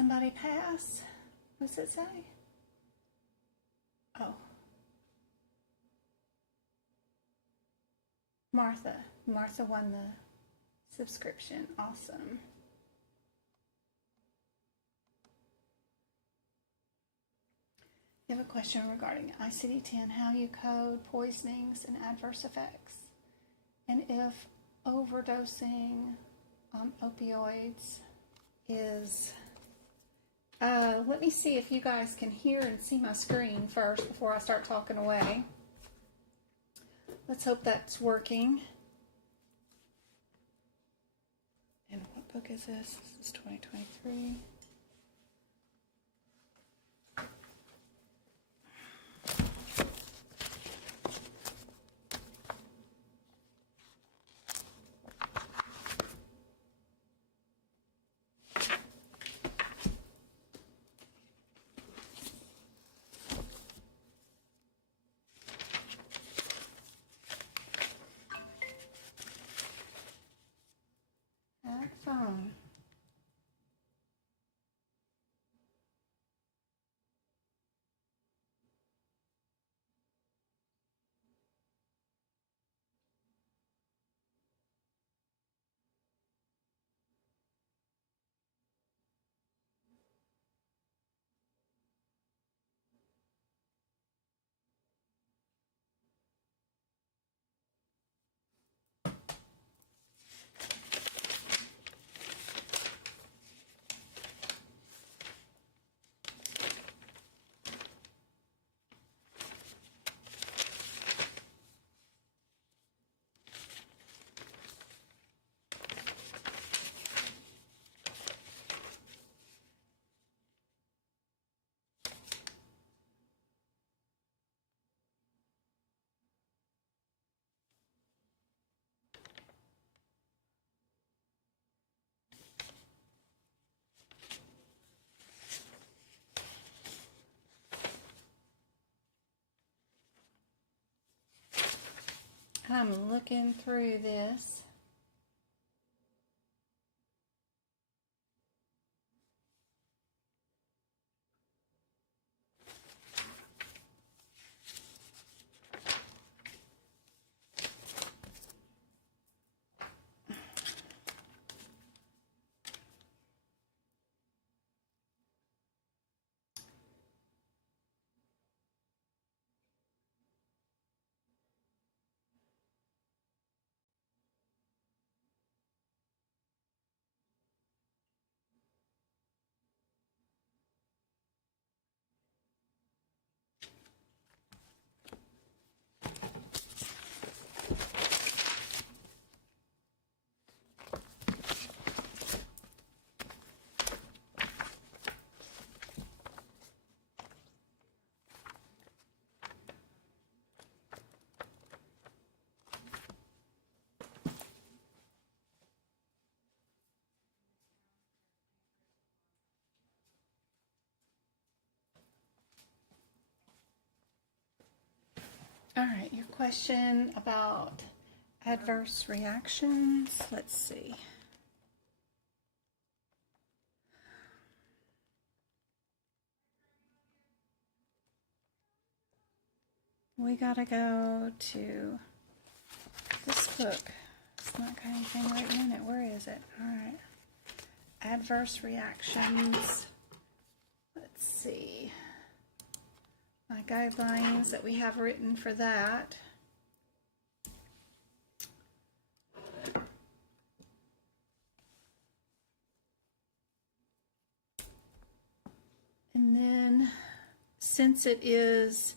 somebody pass? What's it say? Oh. Martha. Martha won the subscription. Awesome. You have a question regarding ICD-10, how you code poisonings and adverse effects, and if overdosing on opioids is, let me see if you guys can hear and see my screen first before I start talking away. Let's hope that's working. And what book is this? This is 2023. Phone. I'm looking through this. All right, your question about adverse reactions. Let's see. We gotta go to this book. It's not got anything written in it. Where is it? All right. Adverse reactions. Let's see. My guidelines that we have written for that. And then, since it is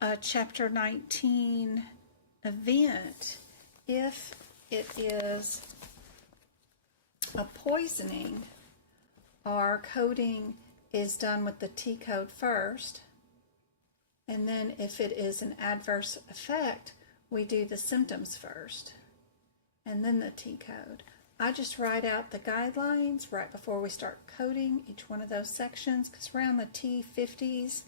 a Chapter 19 event, if it is a poisoning, our coding is done with the T code first. And then if it is an adverse effect, we do the symptoms first, and then the T code. I just write out the guidelines right before we start coding each one of those sections, because around the T50s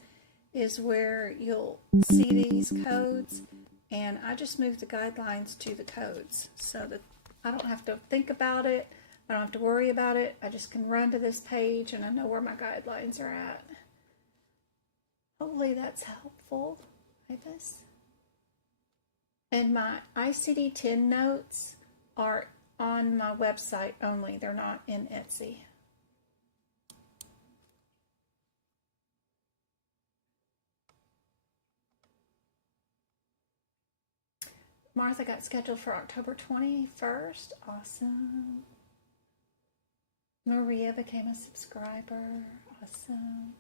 is where you'll see these codes, and I just move the guidelines to the codes so that I don't have to think about it. I don't have to worry about it. I just can run to this page and I know where my guidelines are at. Hopefully that's helpful, Ibis. And my ICD-10 notes are on my website only. They're not in Etsy. Martha got scheduled for October 21st. Awesome. Maria became a subscriber. Awesome.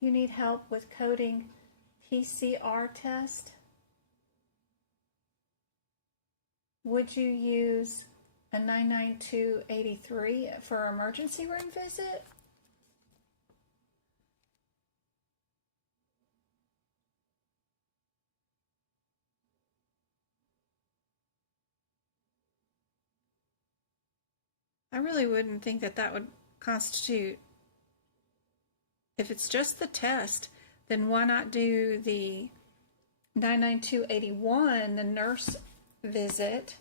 You need help with coding PCR test? Would you use a 99283 for an emergency room visit? I really wouldn't think that that would constitute, if it's just the test, then why not do the 99281, the nurse visit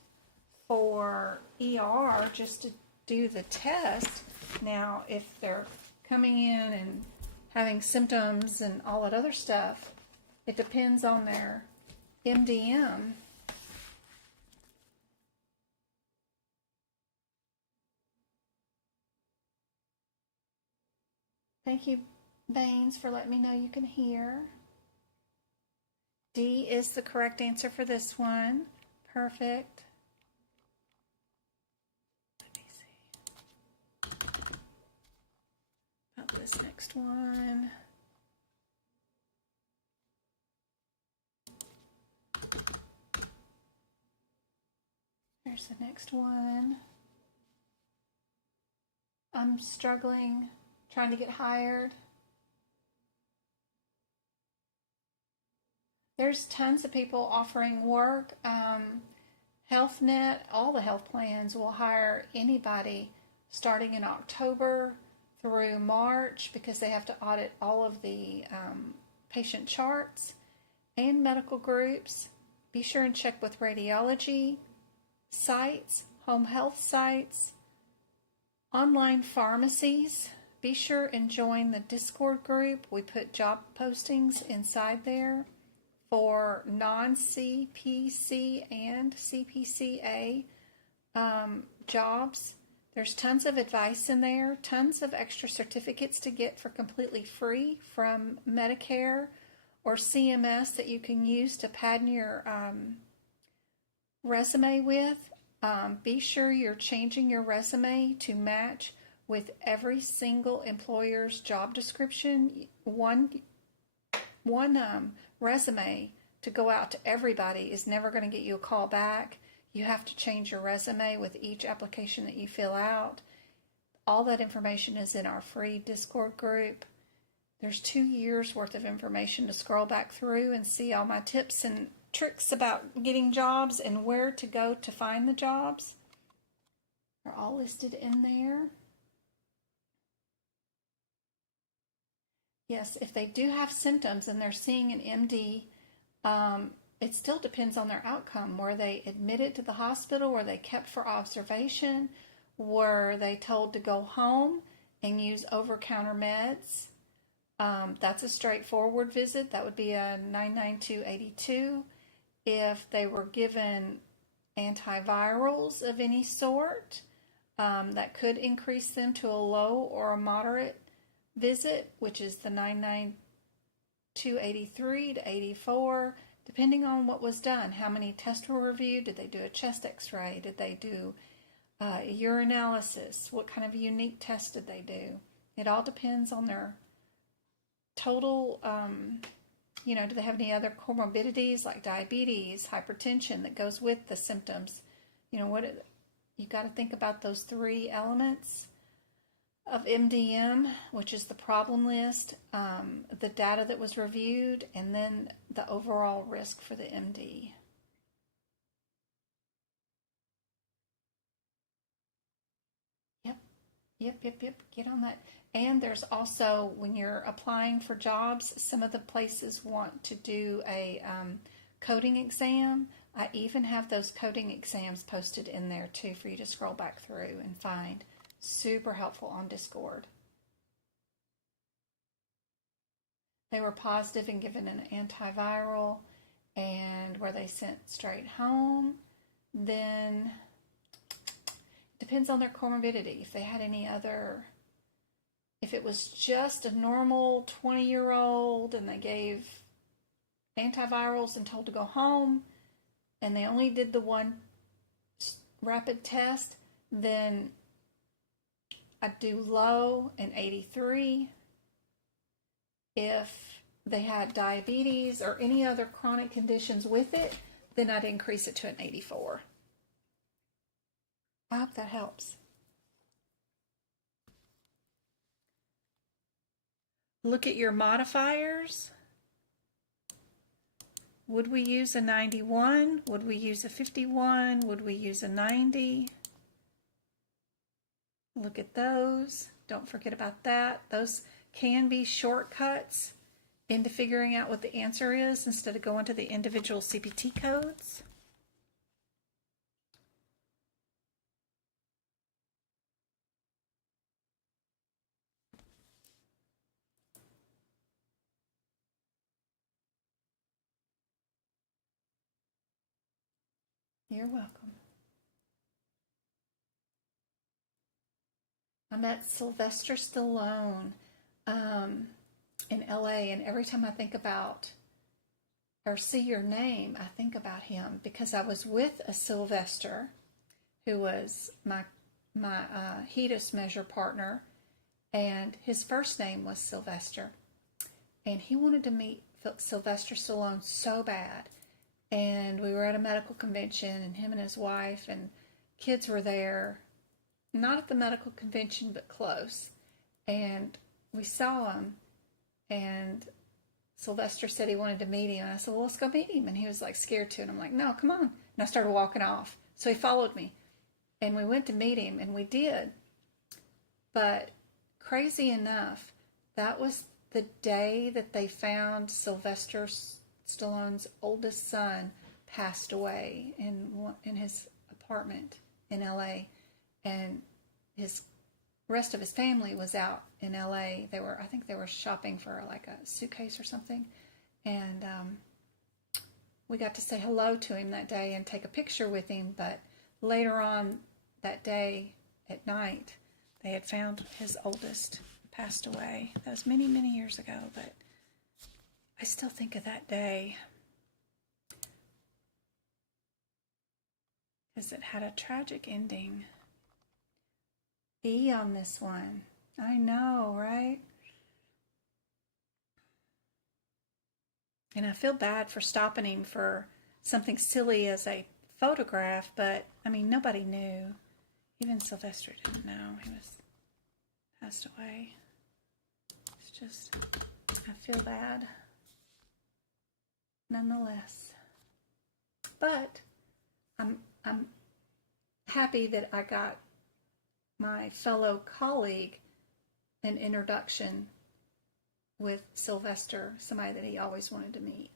for ER, just to do the test. Now, if they're coming in and having symptoms and all that other stuff, it depends on their MDM. Thank you, Baines, for letting me know you can hear. D is the correct answer for this one. Perfect. Let me see about this next one. Here's the next one. I'm struggling trying to get hired. There's tons of people offering work. HealthNet, all the health plans will hire anybody starting in October through March because they have to audit all of the patient charts and medical groups. Be sure and check with radiology sites, home health sites, online pharmacies. Be sure and join the Discord group. We put job postings inside there for non-CPC and CPCA jobs. There's tons of advice in there, tons of extra certificates to get for completely free from Medicare or CMS that you can use to pad your resume with. Be sure you're changing your resume to match with every single employer's job description. One resume to go out to everybody is never going to get you a call back. You have to change your resume with each application that you fill out. All that information is in our free Discord group. There's 2 years worth of information to scroll back through and see all my tips and tricks about getting jobs and where to go to find the jobs. They're all listed in there. Yes, if they do have symptoms and they're seeing an MD, it still depends on their outcome. Were they admitted to the hospital? Were they kept for observation? Were they told to go home and use over-counter meds? That's a straightforward visit. That would be a 99282. If they were given antivirals of any sort, that could increase them to a low or a moderate visit, which is the 99283 to 84, depending on what was done. How many tests were reviewed? Did they do a chest x-ray? Did they do a urinalysis? What kind of unique test did they do? It all depends on their total, do they have any other comorbidities like diabetes, hypertension that goes with the symptoms? You got to think about those 3 elements of MDM, which is the problem list, the data that was reviewed, and then the overall risk for the MD. Yep. Get on that. And there's also, when you're applying for jobs, some of the places want to do a coding exam. I even have those coding exams posted in there too for you to scroll back through and find. Super helpful on Discord. They were positive and given an antiviral, and were they sent straight home? Then it depends on their comorbidity. If they had any other, if it was just a normal 20-year-old and they gave antivirals and told to go home, and they only did the one rapid test, then I'd do low and 83. If they had diabetes or any other chronic conditions with it, then I'd increase it to an 84. I hope that helps. Look at your modifiers. Would we use a 91? Would we use a 51? Would we use a 90? Look at those. Don't forget about that. Those can be shortcuts into figuring out what the answer is instead of going to the individual CPT codes. You're welcome. I met Sylvester Stallone in LA, and every time I think about or see your name, I think about him because I was with a Sylvester who was my HEDIS measure partner, and his first name was Sylvester, and he wanted to meet Sylvester Stallone so bad. And we were at a medical convention, and him and his wife and kids were there, not at the medical convention, but close. And we saw him, and Sylvester said he wanted to meet him. And I said, well, let's go meet him. And he was like scared to. And I'm like, no, come on. And I started walking off. So he followed me, and we went to meet him, and we did. But crazy enough, that was the day that they found Sylvester Stallone's oldest son passed away in his apartment in LA, and his rest of his family was out in LA. I think they were shopping for like a suitcase or something, and we got to say hello to him that day and take a picture with him. But later on that day at night, they had found his oldest passed away. That was many, many years ago, but I still think of that day because it had a tragic ending. E on this one. I know, right? And I feel bad for stopping him for something silly as a photograph, but I mean, nobody knew. Even Sylvester didn't know he was passed away. It's just, I feel bad nonetheless. But I'm happy that I got my fellow colleague an introduction with Sylvester, somebody that he always wanted to meet.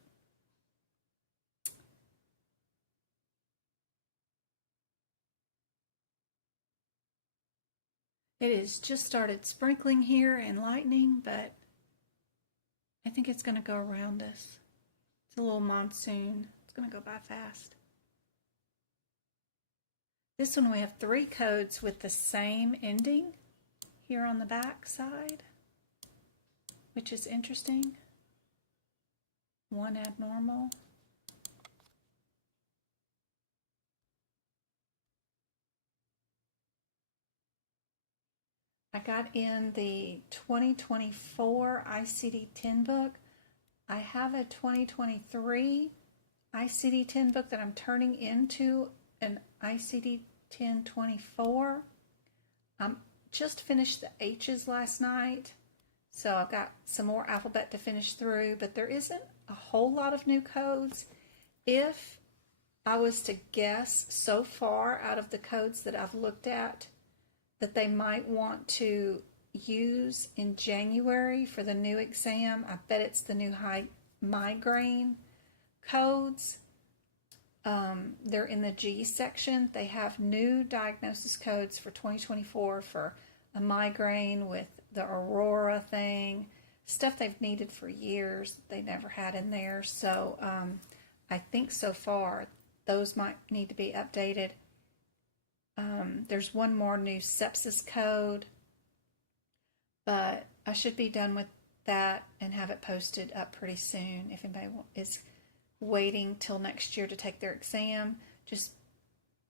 It has just started sprinkling here and lightning, but I think it's going to go around us. It's a little monsoon. It's going to go by fast. This one we have 3 codes with the same ending here on the back side, which is interesting. 1 abnormal. I got in the 2024 ICD-10 book. I have a 2023 ICD-10 book that I'm turning into an ICD-10 24. Just finished the H's last night, so I've got some more alphabet to finish through, but there isn't a whole lot of new codes. If I was to guess so far out of the codes that I've looked at that they might want to use in January for the new exam, I bet it's the new high migraine codes. They're in the G section. They have new diagnosis codes for 2024 for a migraine with the Aurora thing, stuff they've needed for years they never had in there. So I think so far those might need to be updated. There's one more new sepsis code, but I should be done with that and have it posted up pretty soon. If anybody is waiting till next year to take their exam, just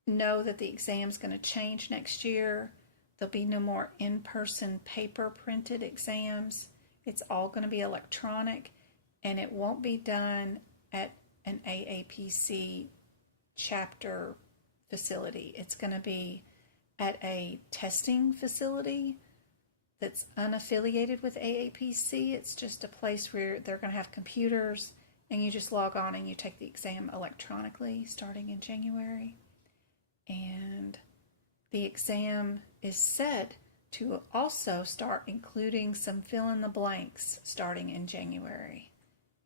know that the exam's going to change next year. There'll be no more in-person paper printed exams. It's all going to be electronic, and it won't be done at an AAPC chapter facility. It's going to be at a testing facility that's unaffiliated with AAPC. It's just a place where they're going to have computers, and you just log on and you take the exam electronically starting in January. And the exam is said to also start including some fill in the blanks starting in January,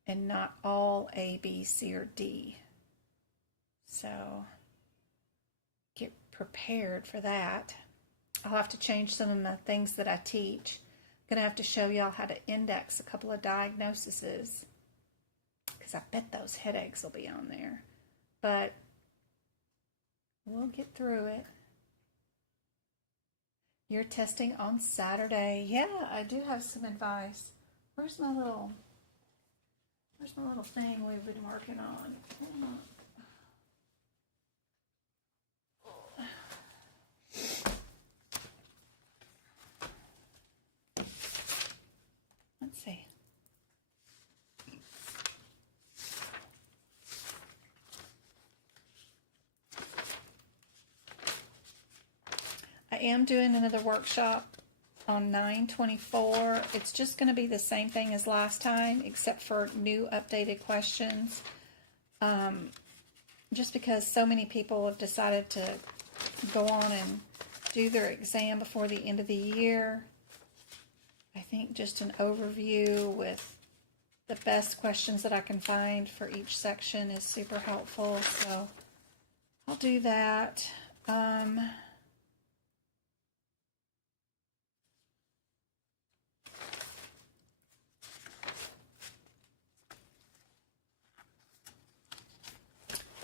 and not all A, B, C, or D. So get prepared for that. I'll have to change some of the things that I teach. I'm going to have to show y'all how to index a couple of diagnoses, because I bet those headaches will be on there. But we'll get through it. You're testing on Saturday. Yeah, I do have some advice. Where's my little thing we've been working on? Let's see. I am doing another workshop on 9/24. It's just going to be the same thing as last time, except for new updated questions. Just because so many people have decided to go on and do their exam before the end of the year, I think just an overview with the best questions that I can find for each section is super helpful. So I'll do that.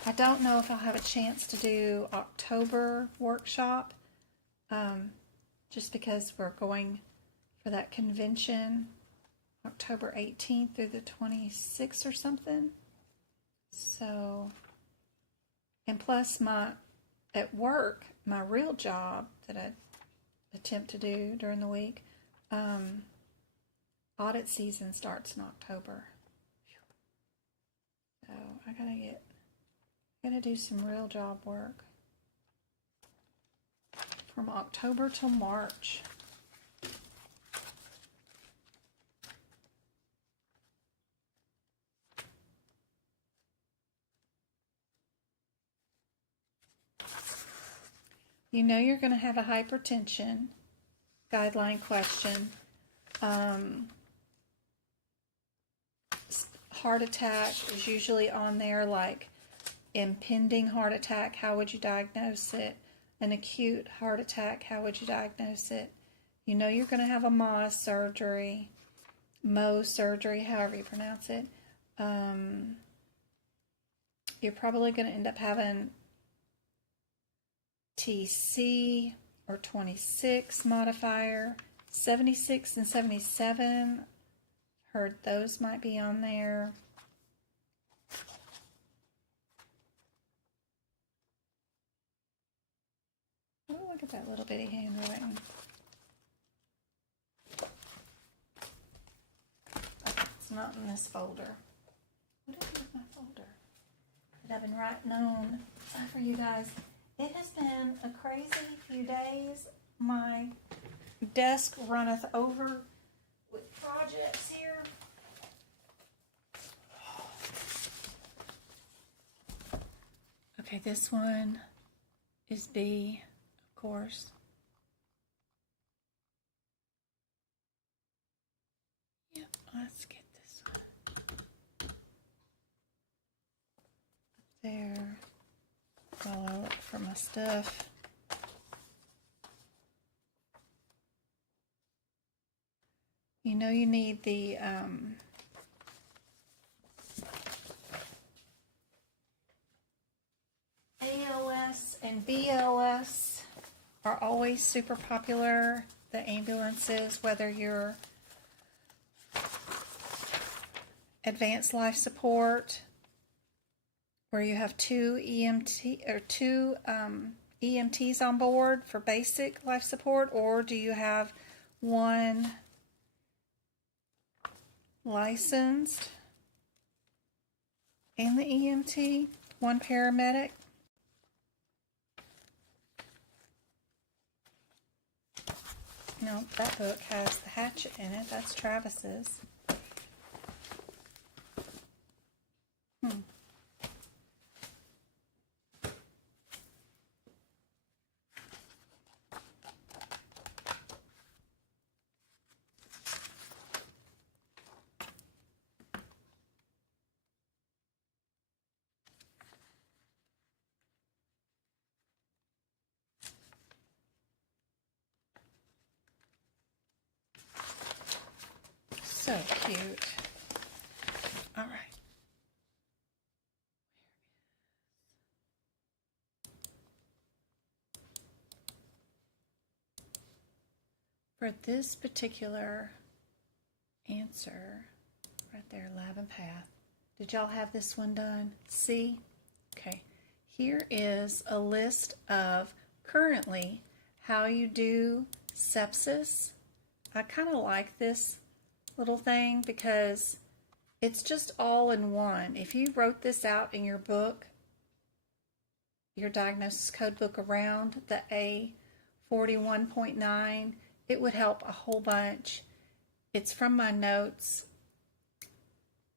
I don't know if I'll have a chance to do October workshop, just because we're going for that convention October 18th through the 26th or something. So, and plus at work, my real job that I attempt to do during the week, audit season starts in October. So I gotta do some real job work from October till March. You know you're going to have a hypertension guideline question. Heart attack is usually on there, like impending heart attack, how would you diagnose it? An acute heart attack, how would you diagnose it? You know you're going to have a Mohs surgery, however you pronounce it. You're probably going to end up having TC or 26 modifier. 76 and 77, heard those might be on there. Oh, look at that little bitty handwriting. It's not in this folder. What did I do with my folder that I've been writing on for you guys? It has been a crazy few days. My desk runneth over with projects here. Okay, this one is B, of course. Yep, let's get this one. There. while I look for my stuff. You know you need the ALS and BLS are always super popular. The ambulances, whether you're advanced life support, where you have two EMTs on board for basic life support, or do you have one licensed and the EMT, one paramedic? No, that book has the hatchet in it. That's Travis's. So cute. All right. For this particular answer, right there, lab and path. Did y'all have this one done? See? Okay. Here is a list of currently how you do sepsis. I kind of like this little thing because it's just all in one. If you wrote this out in your book, your diagnosis code book around the A41.9, it would help a whole bunch. It's from my notes.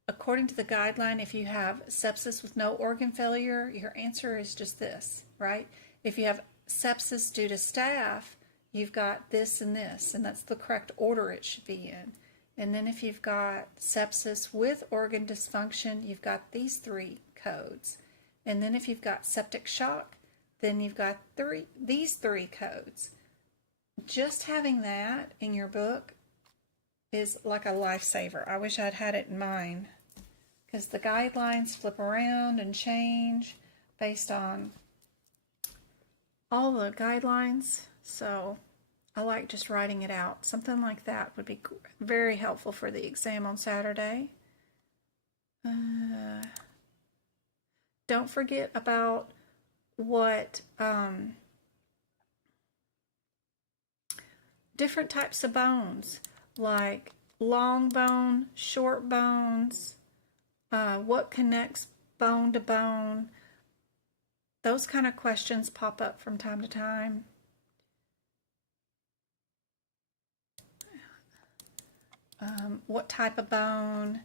According to the guideline, if you have sepsis with no organ failure, your answer is just this, right? If you have sepsis due to staph, you've got this, and that's the correct order it should be in. And then if you've got sepsis with organ dysfunction, you've got these three codes. And then if you've got septic shock, then you've got these three codes. Just having that in your book is like a lifesaver. I wish I'd had it in mine, because the guidelines flip around and change based on all the guidelines. So I like just writing it out. Something like that would be very helpful for the exam on Saturday. Don't forget about what different types of bones, like long bone, short bones, what connects bone to bone. Those kind of questions pop up from time to time. What type of bone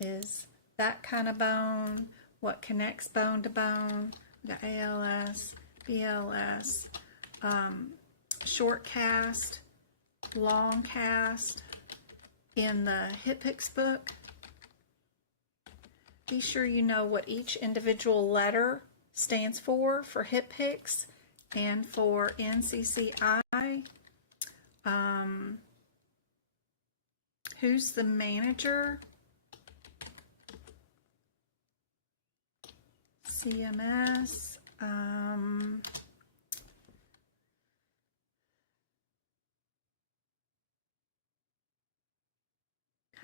is that kind of bone? What connects bone to bone? We got ALS, BLS, short cast, long cast. In the HIPICS book, be sure you know what each individual letter stands for HIPICS and for NCCI. Who's the manager? CMS. Kind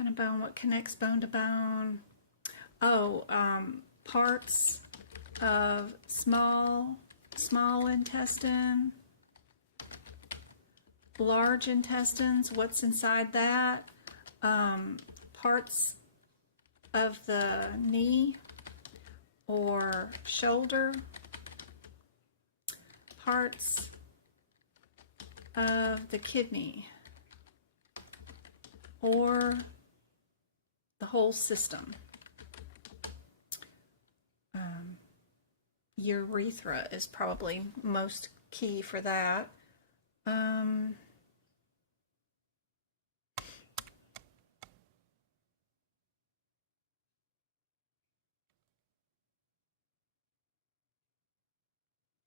of bone, what connects bone to bone? Oh, parts of small intestine, large intestines, what's inside that? Parts of the knee or shoulder, parts of the kidney, or the whole system. Urethra is probably most key for that.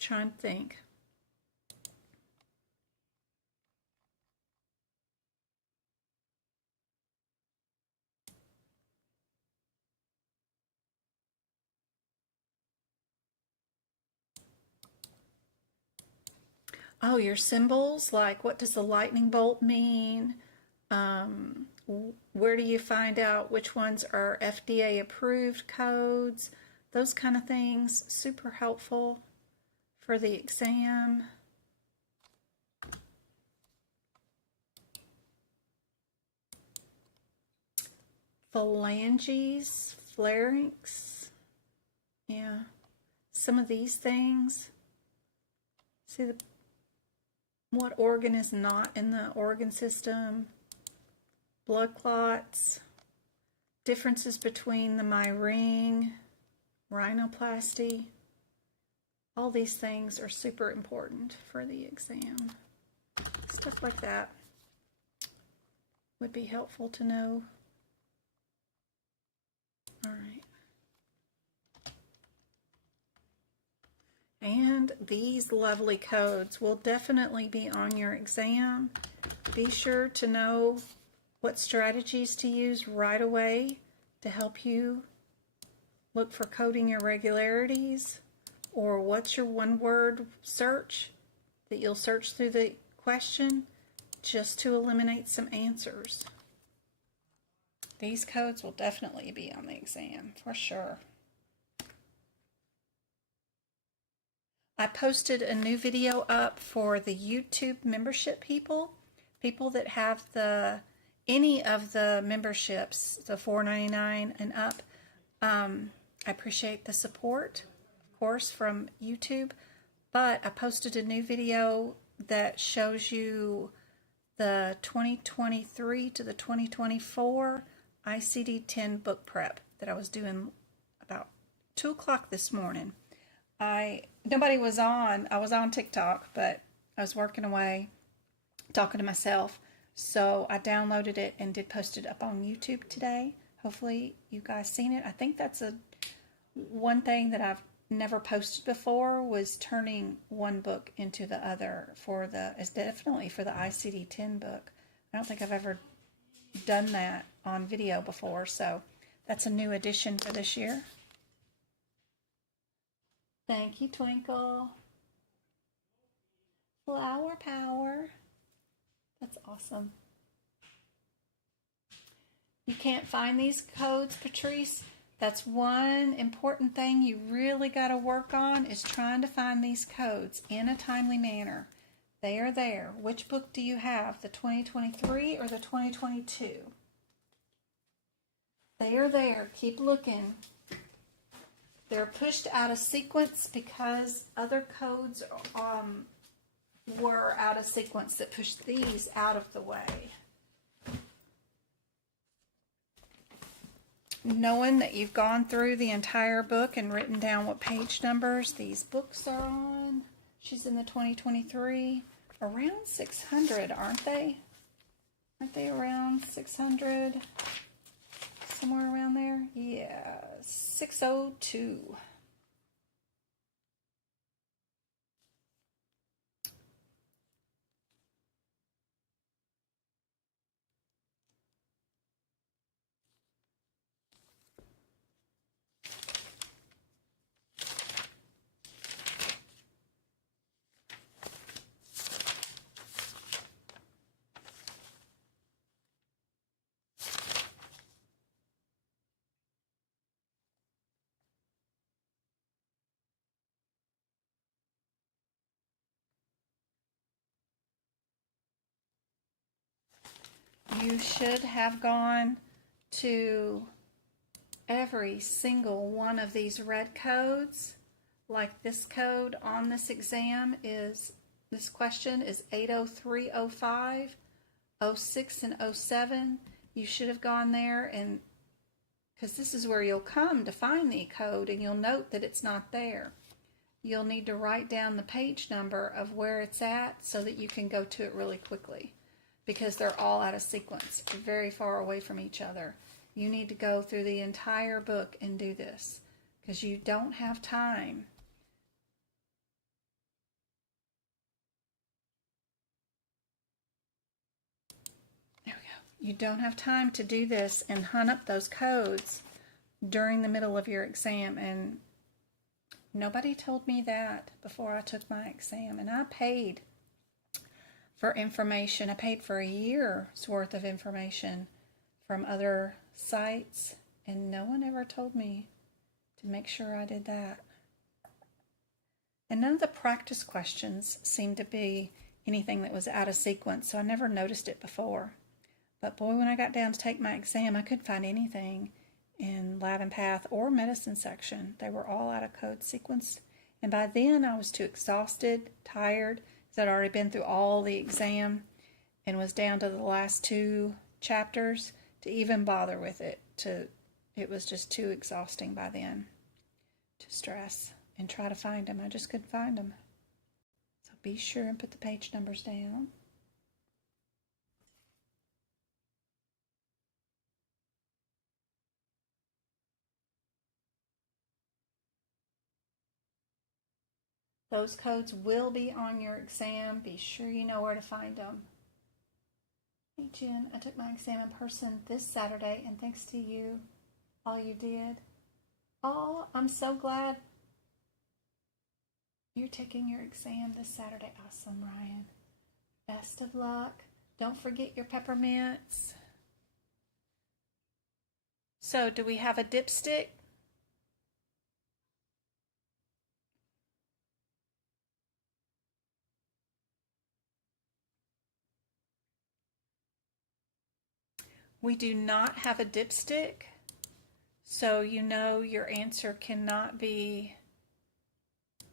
Try and think. Oh, your symbols, like what does the lightning bolt mean? Where do you find out which ones are FDA approved codes? Those kind of things, super helpful for the exam. Phalanges, pharynx, yeah, some of these things. See what organ is not in the organ system, blood clots, differences between the myring, rhinoplasty. All these things are super important for the exam. Stuff like that would be helpful to know. All right. And these lovely codes will definitely be on your exam. Be sure to know what strategies to use right away to help you look for coding irregularities, or what's your one-word search that you'll search through the question just to eliminate some answers. These codes will definitely be on the exam for sure. I posted a new video up for the YouTube membership people that have any of the memberships, the $4.99 and up. I appreciate the support, of course, from YouTube, but I posted a new video that shows you the 2023 to the 2024 ICD-10 book prep that I was doing about 2 o'clock this morning. Nobody was on. I was on TikTok, but I was working away, talking to myself. So I downloaded it and did post it up on YouTube today. Hopefully you guys seen it. I think that's one thing that I've never posted before, was turning one book into the other it's definitely for the ICD-10 book. I don't think I've ever done that on video before, so that's a new addition for this year. Thank you, Twinkle. Flower power. That's awesome. You can't find these codes, Patrice? That's one important thing you really got to work on, is trying to find these codes in a timely manner. They are there. Which book do you have? The 2023 or the 2022? They are there. Keep looking. They're pushed out of sequence because other codes were out of sequence that pushed these out of the way. Knowing that you've gone through the entire book and written down what page numbers these books are on. She's in the 2023. Around 600, aren't they? Aren't they around 600? Somewhere around there? Yeah, 602. You should have gone to every single one of these red codes. Like this code on this exam this question is 80305, 06, and 07. You should have gone there, and because this is where you'll come to find the code, and you'll note that it's not there. You'll need to write down the page number of where it's at so that you can go to it really quickly, because they're all out of sequence, very far away from each other. You need to go through the entire book and do this, because you don't have time You don't have time to do this and hunt up those codes during the middle of your exam. And nobody told me that before I took my exam. And I paid for information. I paid for a year's worth of information from other sites, and no one ever told me to make sure I did that. And none of the practice questions seemed to be anything that was out of sequence, so I never noticed it before. But boy, when I got down to take my exam, I couldn't find anything in lab and path or medicine section. They were all out of code sequence. And by then I was too exhausted, tired, because I'd already been through all the exam and was down to the last 2 chapters to even bother with it. It was just too exhausting by then to stress and try to find them. I just couldn't find them. So be sure and put the page numbers down. Those codes will be on your exam. Be sure you know where to find them. Hey Jen, I took my exam in person this Saturday, and thanks to you, all you did. Oh, I'm so glad you're taking your exam this Saturday. Awesome, Ryan. Best of luck. Don't forget your peppermints. So, do we have a dipstick? We do not have a dipstick, so you know your answer cannot be,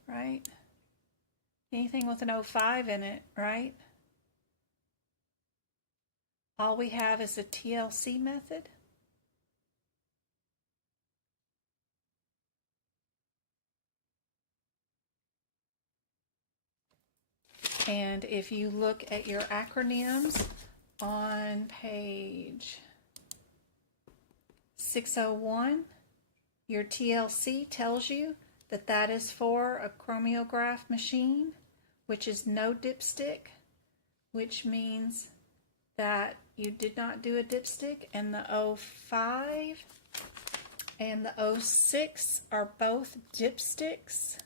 right? Anything with an 05 in it, right? All we have is a TLC method. And if you look at your acronyms on page 601, your TLC tells you that that is for a chromiograph machine, which is no dipstick, which means that you did not do a dipstick, and the 05 and the 06 are both dipsticks.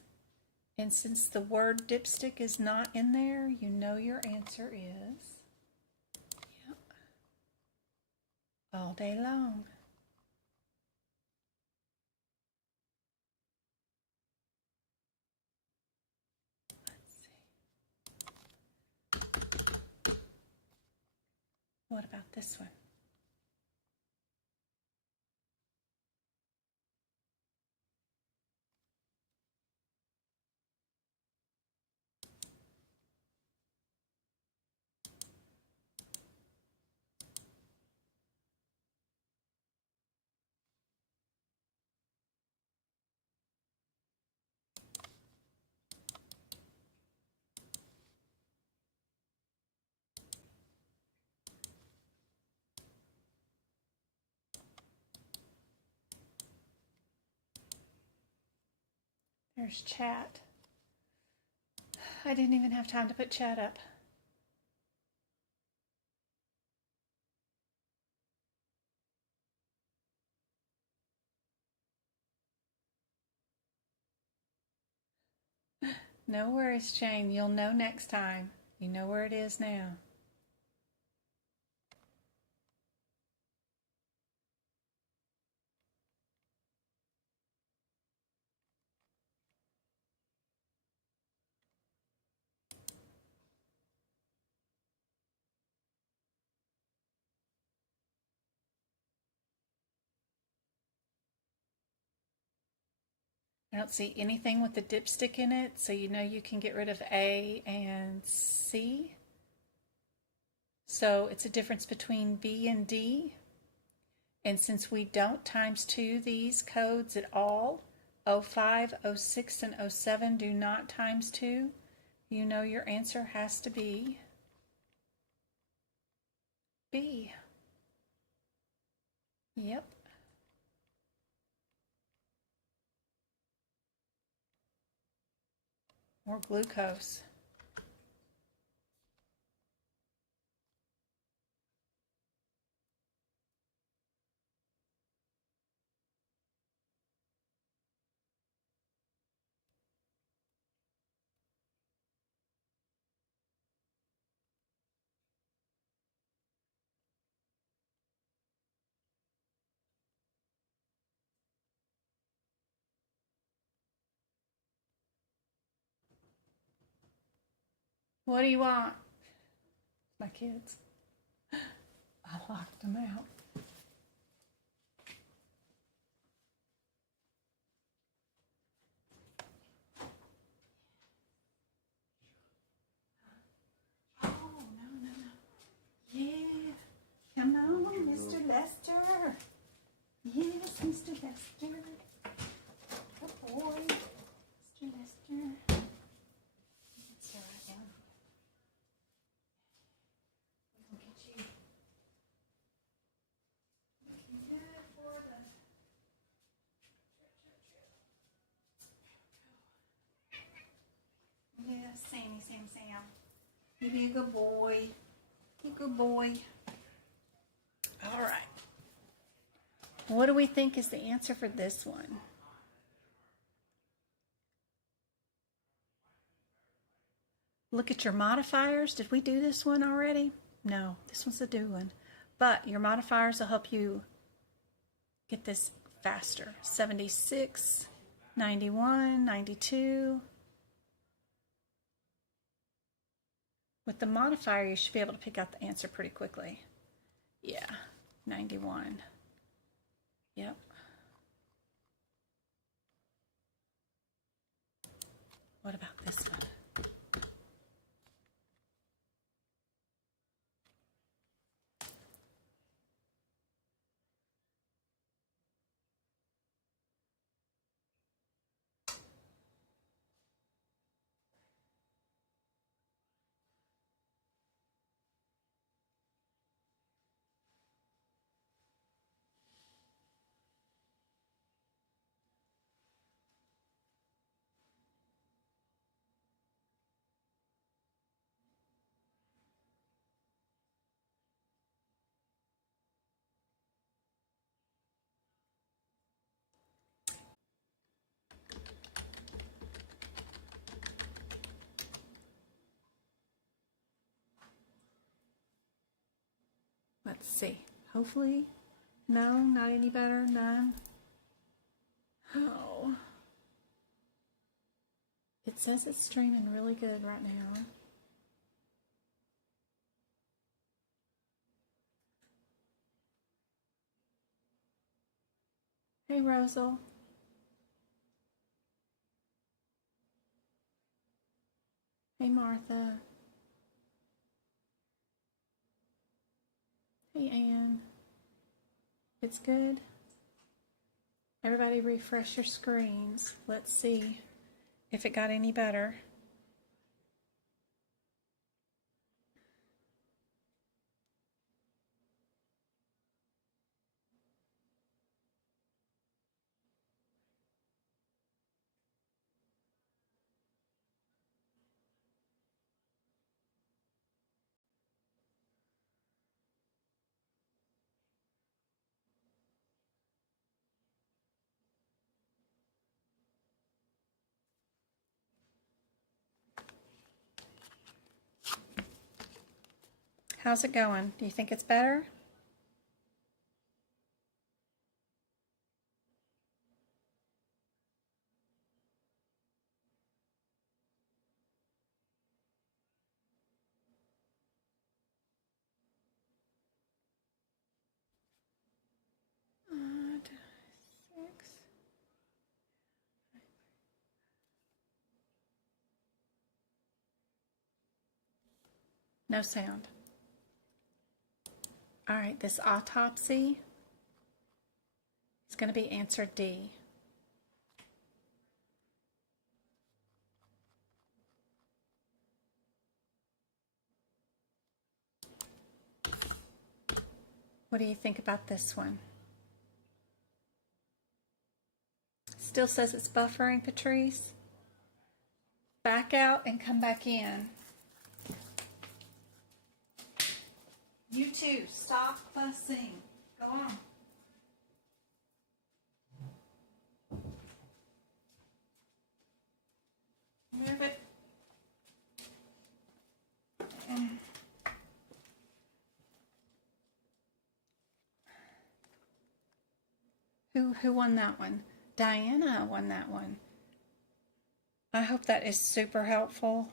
And since the word dipstick is not in there, you know your answer is, yep, all day long. Let's see. What about this one? There's chat. I didn't even have time to put chat up. No worries, Jane. You'll know next time. You know where it is now. I don't see anything with the dipstick in it, so you know you can get rid of A and C. So it's a difference between B and D. And since we don't times 2 these codes at all, 05, 06, and 07 do not times 2, you know your answer has to be B. Yep. Or glucose. What do you want? My kids. I locked them out. Oh, no. Yeah. Come on, Mr. Lester. Yes, Mr. Lester. Good boy. Mr. Lester. Sit right down. We'll get you. Looking good for the yeah, Sammy, Sam. You be a good boy. Be a good boy. All right. What do we think is the answer for this one? Look at your modifiers. Did we do this one already? No, this one's a new one. But your modifiers will help you get this faster. 76, 91, 92. With the modifier, you should be able to pick out the answer pretty quickly. Yeah, 91. Yep. What about this one? Let's see. Hopefully, no, not any better. None. Oh. It says it's streaming really good right now. Hey, Rosal. Hey, Martha. Hey, Ann. It's good. Everybody refresh your screens. Let's see if it got any better. How's it going? Do you think it's better? Six. No sound. All right, this autopsy is going to be answer D. What do you think about this one? Still says it's buffering, Patrice. Back out and come back in. You too, stop fussing. Go on. Move it. Who won that one? Diana won that one. I hope that is super helpful.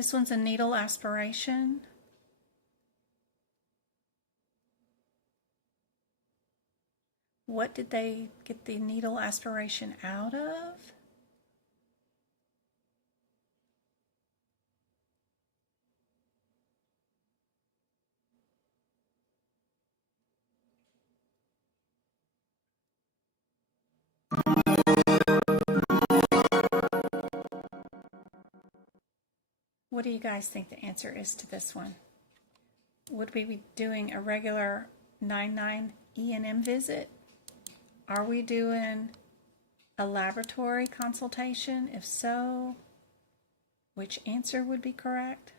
This one's a needle aspiration. What did they get the needle aspiration out of? What do you guys think the answer is to this one? Would we be doing a regular 9/9 E&M visit? Are we doing a laboratory consultation? If so, which answer would be correct?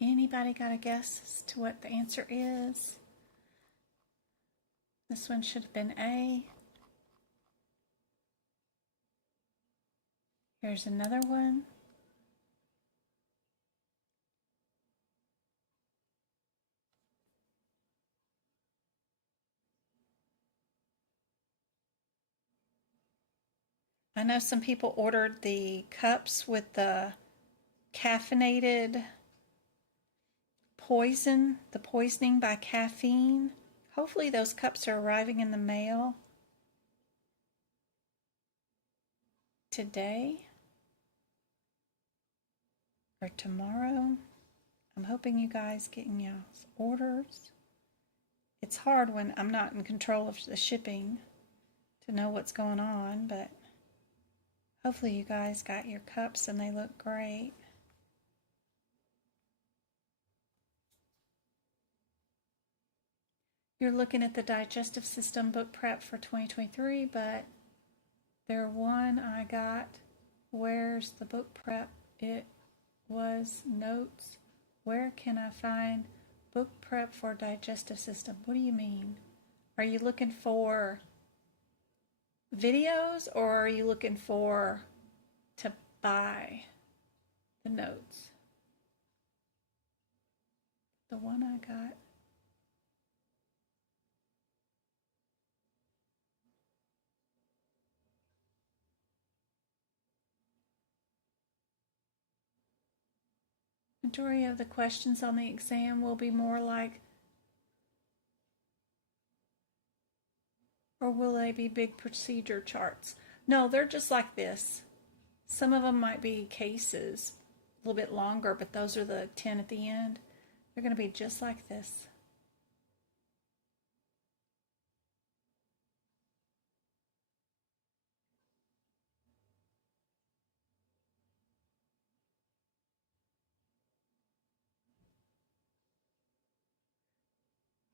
Anybody got a guess as to what the answer is? This one should have been A. Here's another one. I know some people ordered the cups with the caffeinated poison, the poisoning by caffeine. Hopefully those cups are arriving in the mail today or tomorrow. I'm hoping you guys getting y'all's orders. It's hard when I'm not in control of the shipping to know what's going on, but hopefully you guys got your cups and they look great. You're looking at the digestive system book prep for 2023, but there one I got. Where's the book prep? It was notes. Where can I find book prep for digestive system? What do you mean? Are you looking for videos or are you looking for to buy the notes? The one I got. Majority of the questions on the exam will be more like, or will they be big procedure charts? No, they're just like this. Some of them might be cases, a little bit longer, but those are the 10 at the end. They're going to be just like this.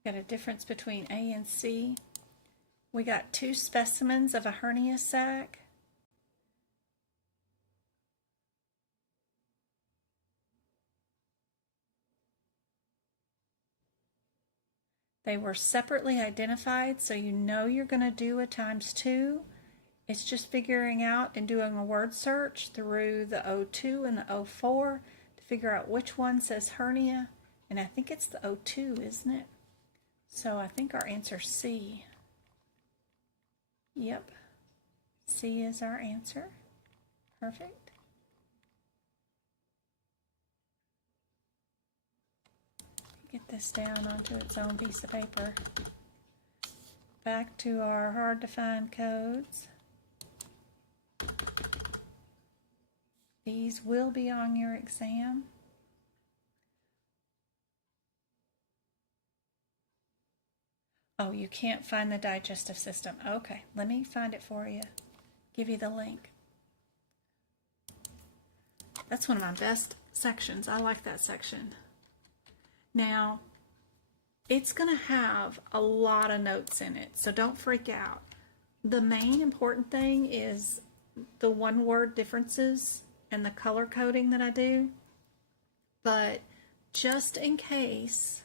Got a difference between A and C. We got 2 specimens of a hernia sac. They were separately identified, so you know you're going to do a ×2. It's just figuring out and doing a word search through the O2 and the O4 to figure out which one says hernia. And I think it's the O2, isn't it? So I think our answer is C. Yep. C is our answer. Perfect. Get this down onto its own piece of paper. Back to our hard to find codes. These will be on your exam. Oh, you can't find the digestive system. Okay, let me find it for you. Give you the link. That's one of my best sections. I like that section. Now, it's going to have a lot of notes in it, so don't freak out. The main important thing is the one-word differences and the color coding that I do, but just in case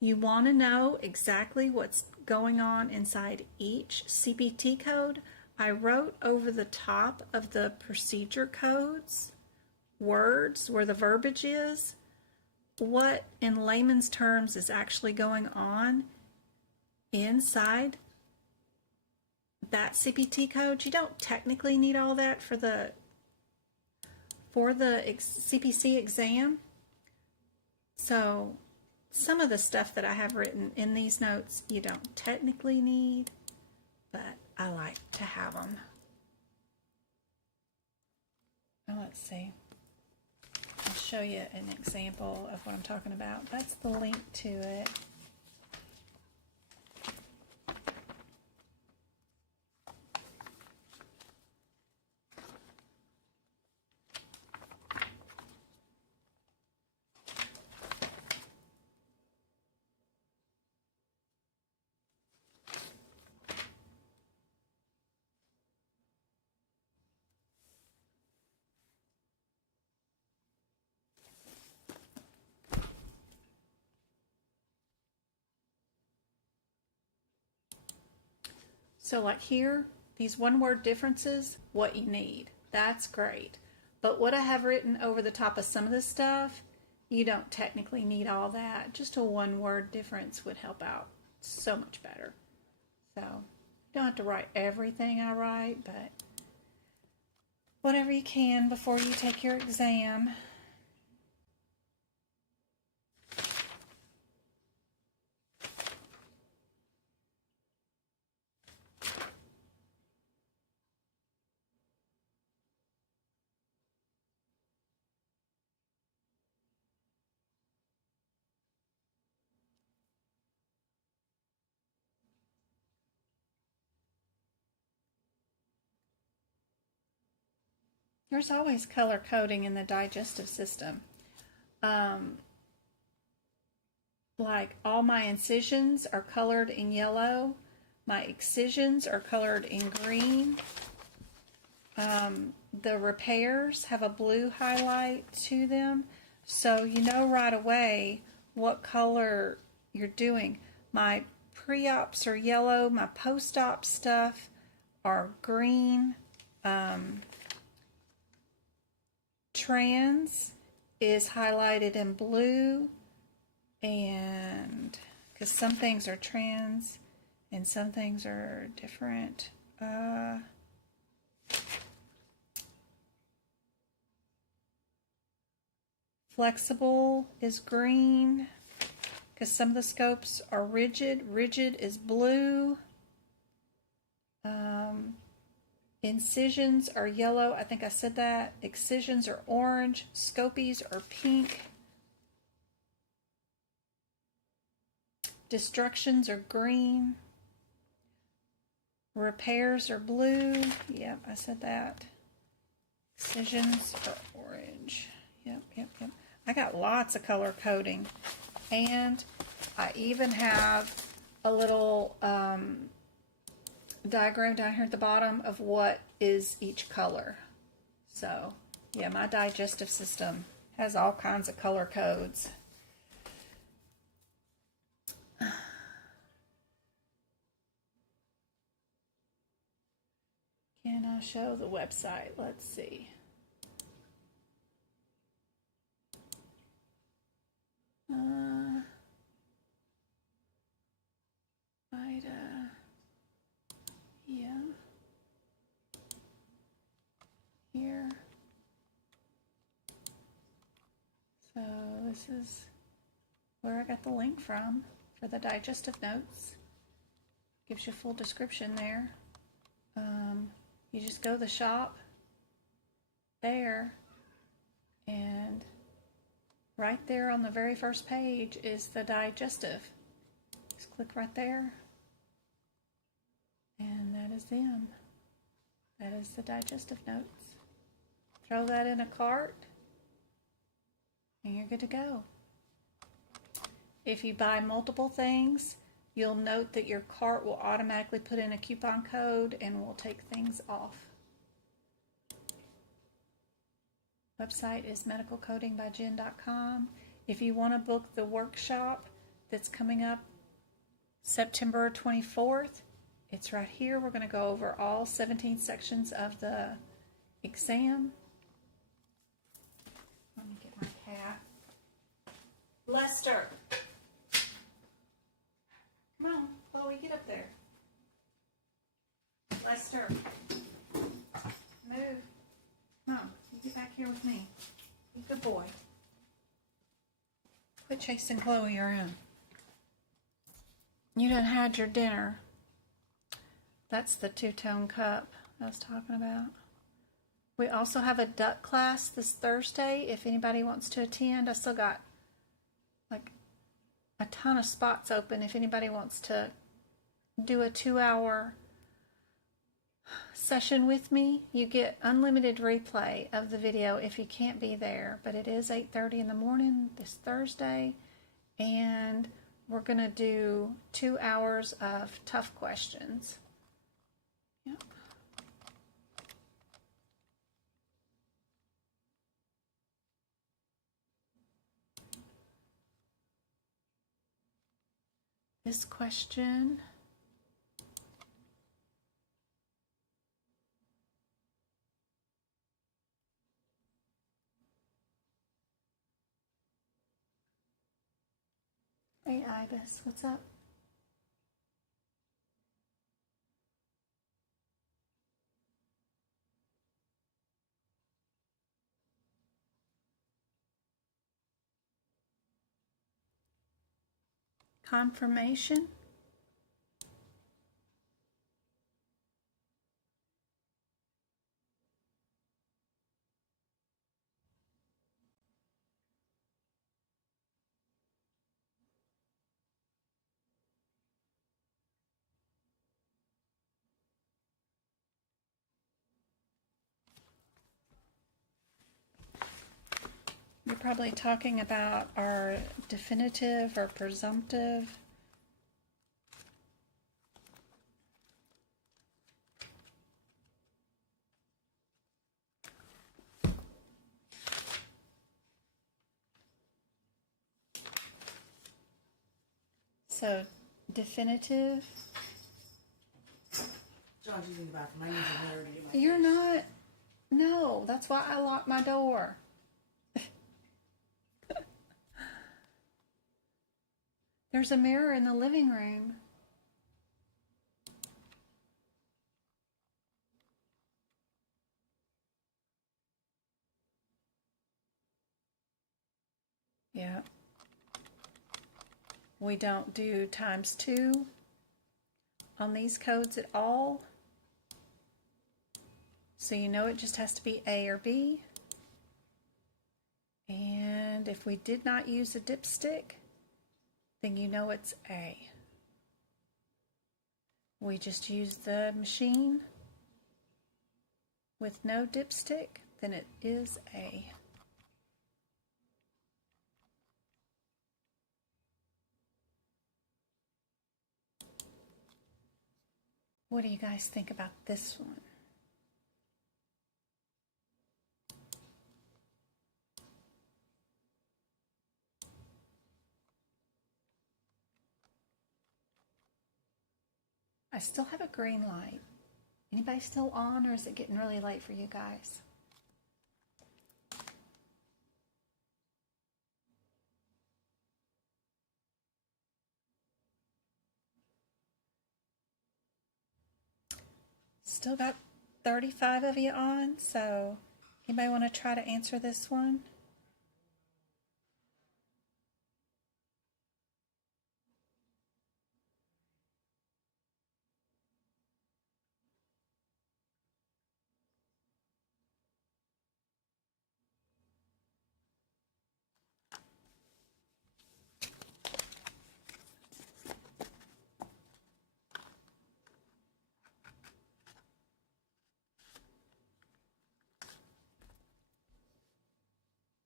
you want to know exactly what's going on inside each CPT code, I wrote over the top of the procedure codes words where the verbiage is, what in layman's terms is actually going on inside that CPT code. You don't technically need all that for the CPC exam. So some of the stuff that I have written in these notes you don't technically need, but I like to have them. Now let's see. I'll show you an example of what I'm talking about. That's the link to it. So like here, these one-word differences, what you need. That's great. But what I have written over the top of some of this stuff, you don't technically need all that. Just a one-word difference would help out so much better. So you don't have to write everything I write, but whatever you can before you take your exam. There's always color coding in the digestive system. Like all my incisions are colored in yellow. My excisions are colored in green. The repairs have a blue highlight to them. So you know right away what color you're doing. My pre-ops are yellow. My post-op stuff are green. Trans is highlighted in blue, and because some things are trans and some things are different. Flexible is green because some of the scopes are rigid. Rigid is blue. Incisions are yellow. I think I said that. Excisions are orange. Scopies are pink. Destructions are green. Repairs are blue. Yep, I said that. Excisions are orange. Yep. I got lots of color coding. And I even have a little diagram down here at the bottom of what is each color. So yeah, my digestive system has all kinds of color codes. Can I show the website? Let's see. Yeah. Here. So this is where I got the link from for the digestive notes. Gives you a full description there. You just go to the shop there, and right there on the very first page is the digestive. Just click right there, and that is them. That is the digestive notes. Throw that in a cart, and you're good to go. If you buy multiple things, you'll note that your cart will automatically put in a coupon code and will take things off. Website is medicalcodingbyjen.com. If you want to book the workshop that's coming up September 24th, it's right here. We're going to go over all 17 sections of the exam. Let me get my cat. Lester. Come on, Chloe, get up there. Lester. Move. Come on, you get back here with me. Good boy. Quit chasing Chloe around. You done had your dinner. That's the two-tone cup I was talking about. We also have a duck class this Thursday if anybody wants to attend. I still got like a ton of spots open if anybody wants to do a 2-hour session with me. You get unlimited replay of the video if you can't be there, but it is 8:30 in the morning this Thursday, and we're going to do 2 hours of tough questions. Yep. This question Hey Ibis, what's up? Confirmation? You're probably talking about our definitive or presumptive. So, definitive. John's using the bathroom. I need to mirror to do my You're face. not. No, that's why I locked my door. There's a mirror in the living room. Yeah. We don't do ×2 on these codes at all. So you know it just has to be A or B. And if we did not use a dipstick, then you know it's A. We just use the machine with no dipstick, then it is A. What do you guys think about this one? I still have a green light. Anybody still on, or is it getting really late for you guys? Still got 35 of you on, so anybody want to try to answer this one?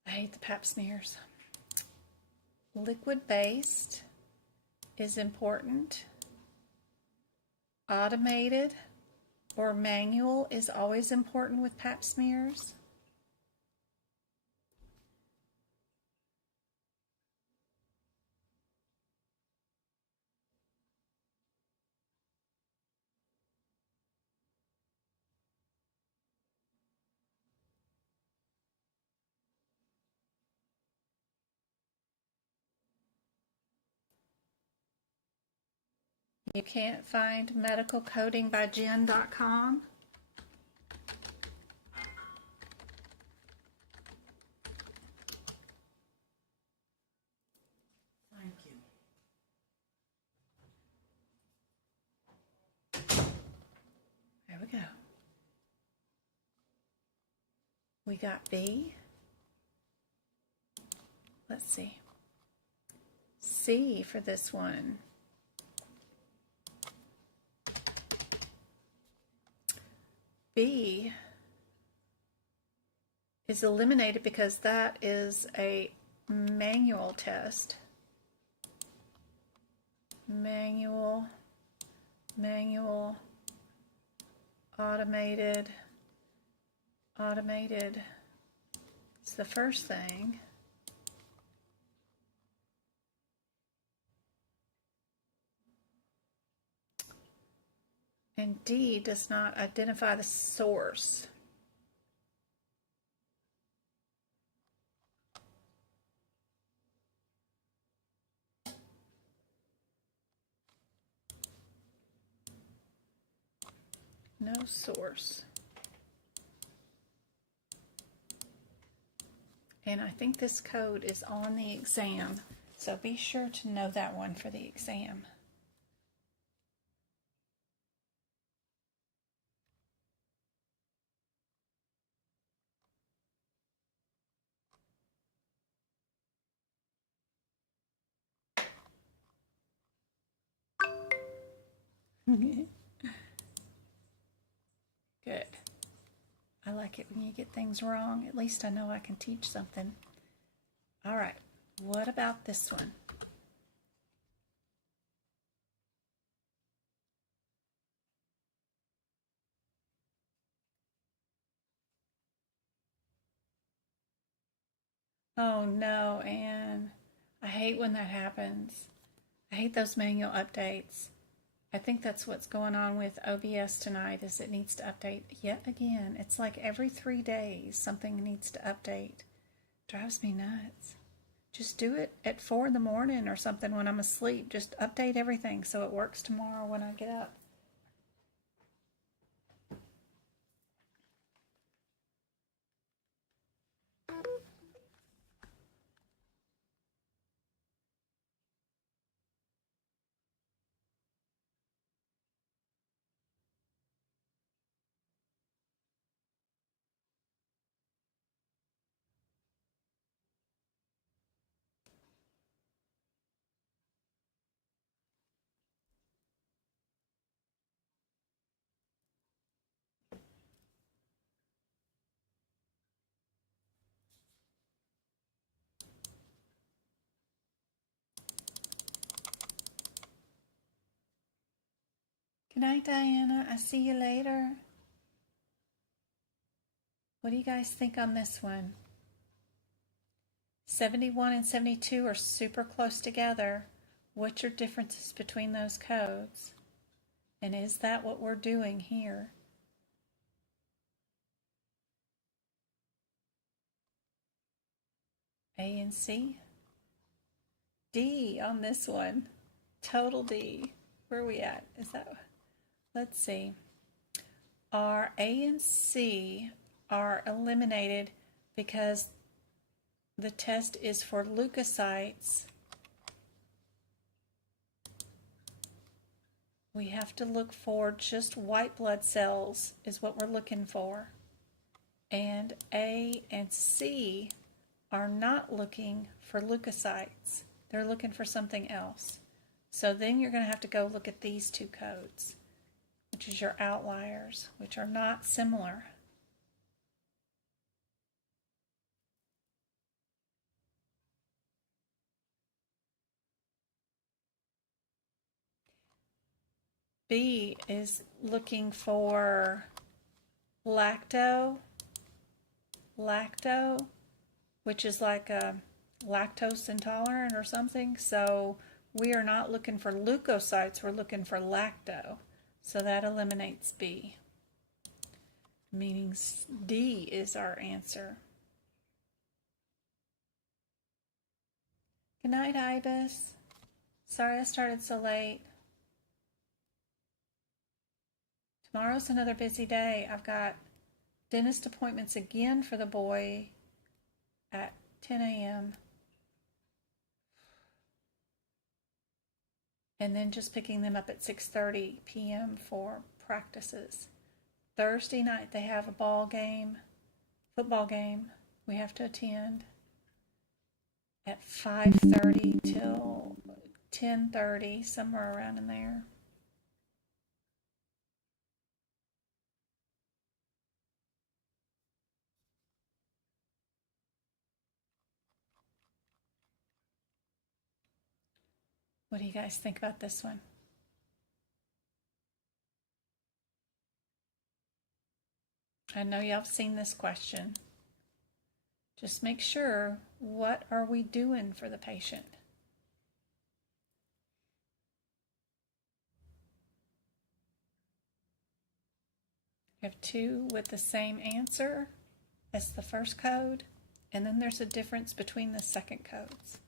I hate the pap smears. Liquid-based is important. Automated or manual is always important with pap smears. You can't find medicalcodingbyjen.com? Thank you. There we go. We got B. Let's see. C for this one. B is eliminated because that is a manual test. Manual, automated. It's the first thing. And D does not identify the source. No source. And I think this code is on the exam, so be sure to know that one for the exam. Good. I like it when you get things wrong. At least I know I can teach something. All right, what about this one? Oh no, Anne. I hate when that happens. I hate those manual updates. I think that's what's going on with OBS tonight, is it needs to update yet again. It's like every 3 days something needs to update. Drives me nuts. Just do it at 4 in the morning or something when I'm asleep. Just update everything so it works tomorrow when I get up. Good night, Diana. I see you later. What do you guys think on this one? 71 and 72 are super close together. What's your differences between those codes? And is that what we're doing here? A and C? D on this one. Total D. Where are we at? Is that... Let's see. Our A and C are eliminated because the test is for leukocytes. We have to look for just white blood cells is what we're looking for. And A and C are not looking for leukocytes. They're looking for something else. So then you're going to have to go look at these two codes, which is your outliers, which are not similar. B is looking for lacto, which is like a lactose intolerant or something. So we are not looking for leukocytes, we're looking for lacto. So that eliminates B, meaning D is our answer. Good night, Ibis. Sorry I started so late. Tomorrow's another busy day. I've got dentist appointments again for the boy at 10 a.m. And then just picking them up at 6:30 p.m. for practices. Thursday night they have a football game we have to attend at 5:30 till 10:30, somewhere around in there. What do you guys think about this one? I know y'all have seen this question. Just make sure, what are we doing for the patient? You have two with the same answer as the first code, and then there's a difference between the second codes.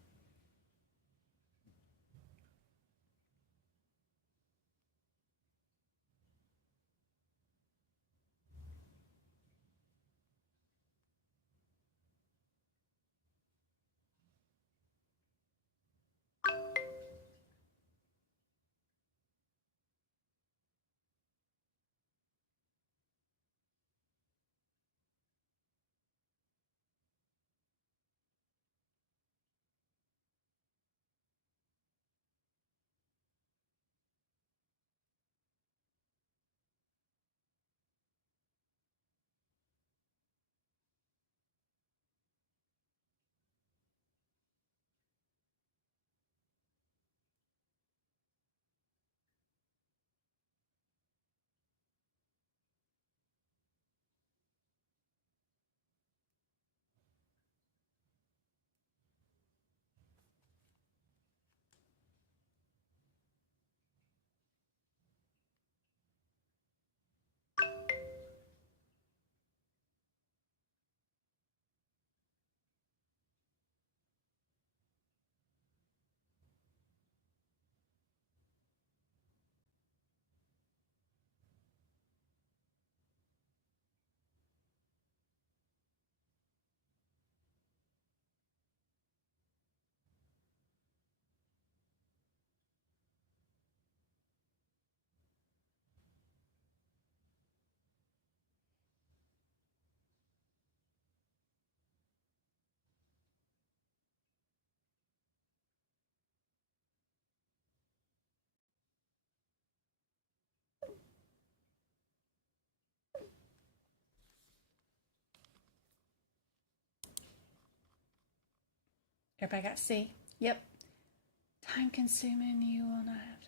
Everybody got C? Yep. Time consuming, you will not have.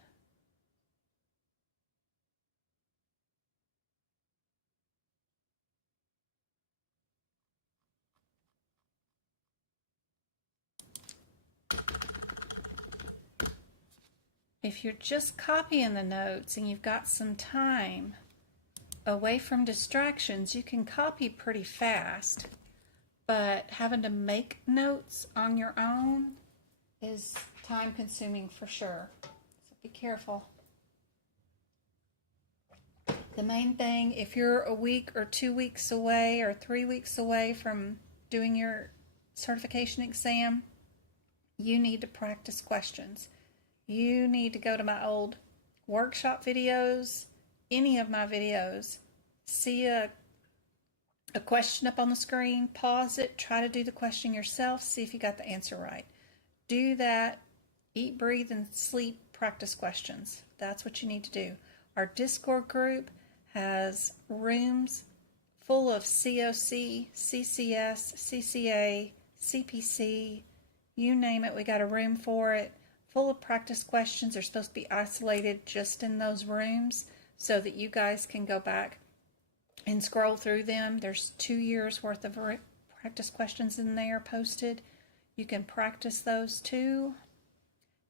If you're just copying the notes and you've got some time away from distractions, you can copy pretty fast, but having to make notes on your own is time consuming for sure. So be careful. The main thing, if you're a week or 2 weeks away or 3 weeks away from doing your certification exam, you need to practice questions. You need to go to my old workshop videos, any of my videos, see a question up on the screen, pause it, try to do the question yourself, see if you got the answer right. Do that, eat, breathe, and sleep, practice questions. That's what you need to do. Our Discord group has rooms full of COC, CCS, CCA, CPC, you name it, we got a room for it, full of practice questions. They're supposed to be isolated just in those rooms so that you guys can go back and scroll through them. There's 2 years worth of practice questions in there posted. You can practice those too.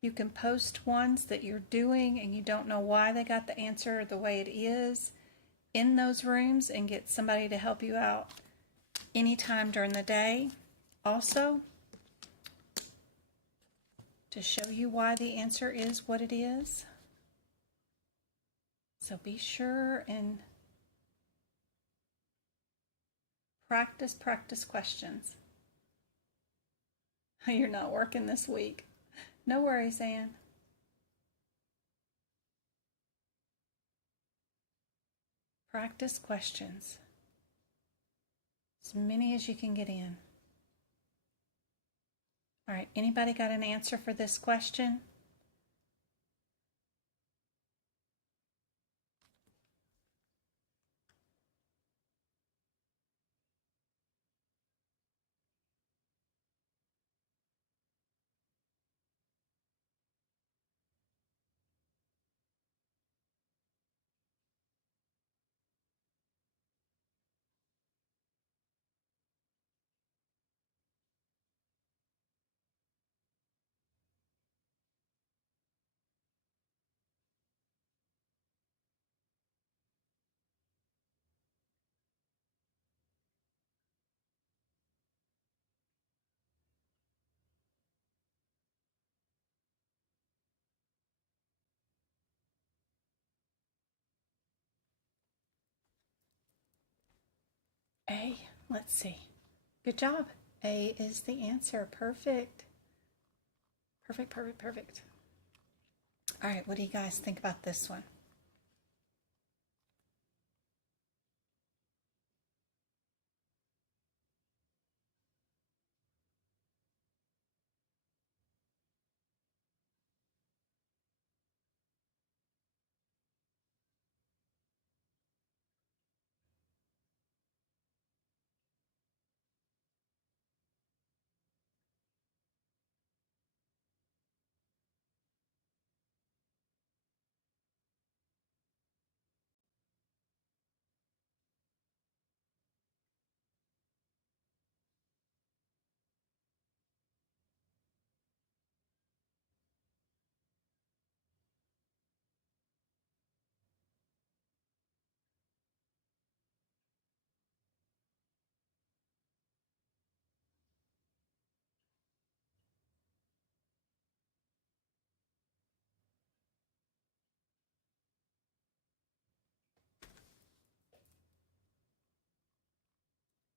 You can post ones that you're doing and you don't know why they got the answer the way it is in those rooms and get somebody to help you out anytime during the day. Also, to show you why the answer is what it is, So be sure and practice questions. You're not working this week. No worries, Ann. Practice questions. As many as you can get in. All right, anybody got an answer for this question? A, let's see. Good job. A is the answer. Perfect. Perfect. All right, what do you guys think about this one?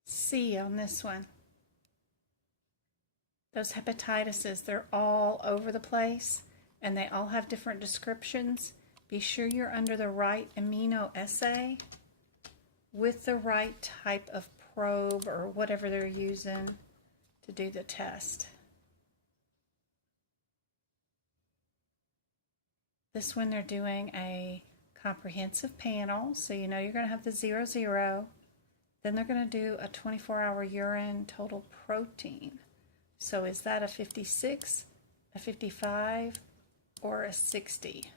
C on this one. Those hepatitises, they're all over the place and they all have different descriptions. Be sure you're under the right immunoassay with the right type of probe or whatever they're using to do the test. This one they're doing a comprehensive panel, so you know you're going to have the 0, Then they're going to do a 24-hour urine total protein. So is that a 56, a 55, or a 60?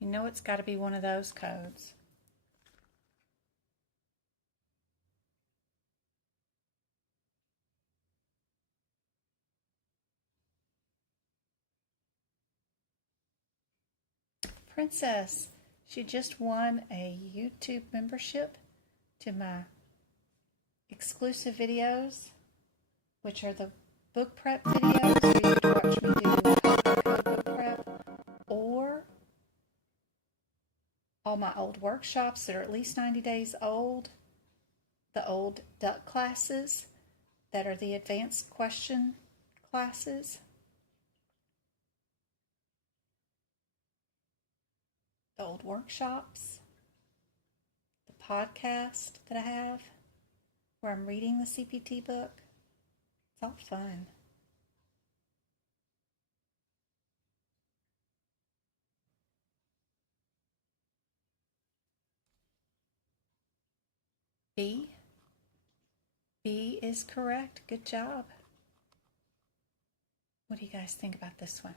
You know it's got to be one of those codes. Princess, she just won a YouTube membership to my exclusive videos, which are the book prep videos where you get to watch me do book prep, or all my old workshops that are at least 90 days old, the old duck classes that are the advanced question classes, the old workshops, the podcast that I have where I'm reading the CPT book. It's all fun. B. B is correct. Good job. What do you guys think about this one?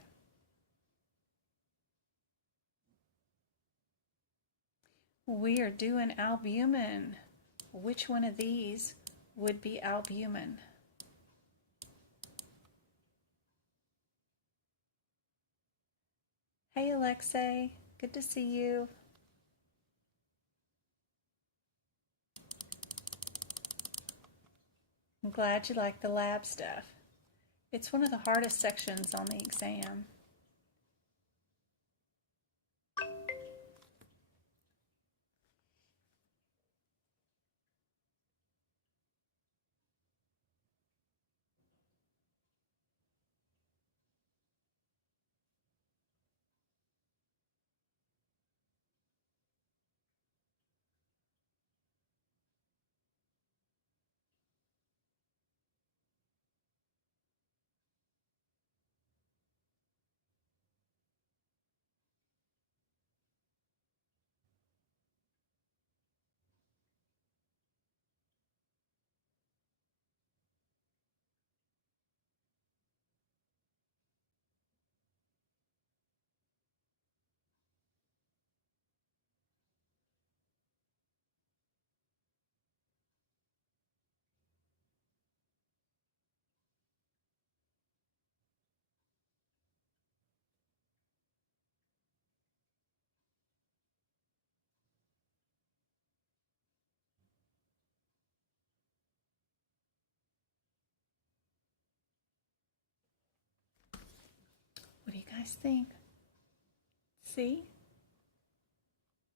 We are doing albumin. Which one of these would be albumin? Hey Alexei, good to see you. I'm glad you like the lab stuff. It's one of the hardest sections on the exam. nice thing. C?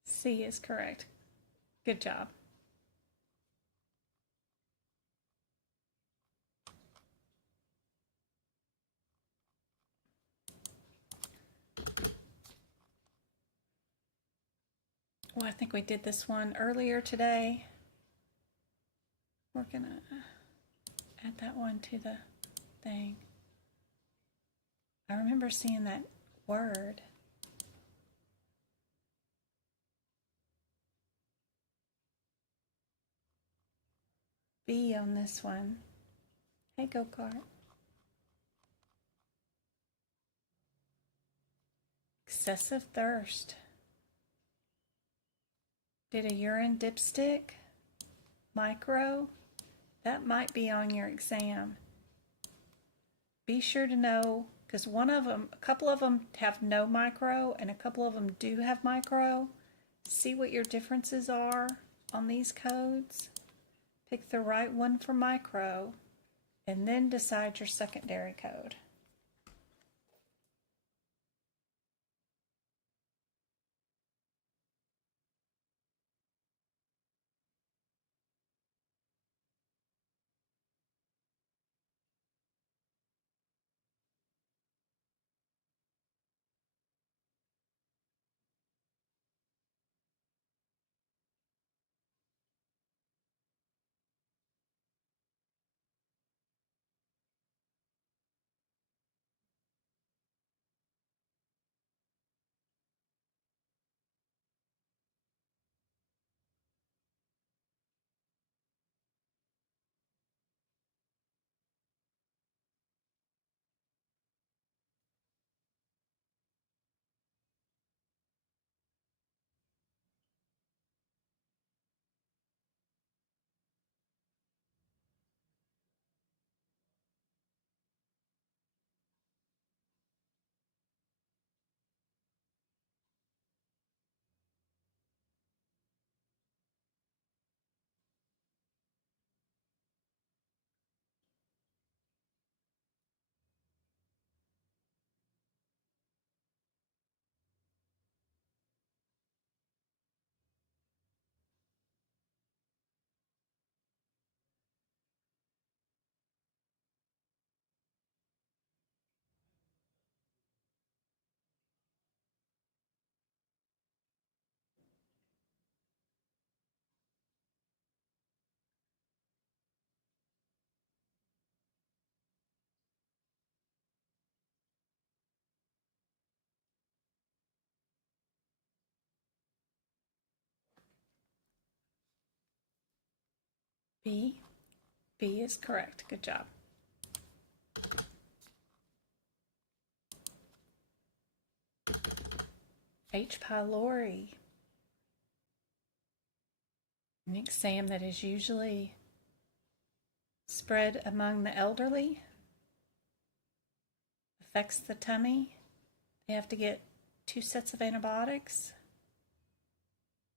C is correct. Good job. Well, I think we did this one earlier today. We're going to add that one to the thing. I remember seeing that word. B on this one. Hey, go-kart. Excessive thirst. Did a urine dipstick? Micro? That might be on your exam. Be sure to know, because a couple of them have no micro and a couple of them do have micro. See what your differences are on these codes. Pick the right one for micro and then decide your secondary code. B. B is correct. Good job. H. pylori. An exam that is usually spread among the elderly. Affects the tummy. They have to get 2 sets of antibiotics.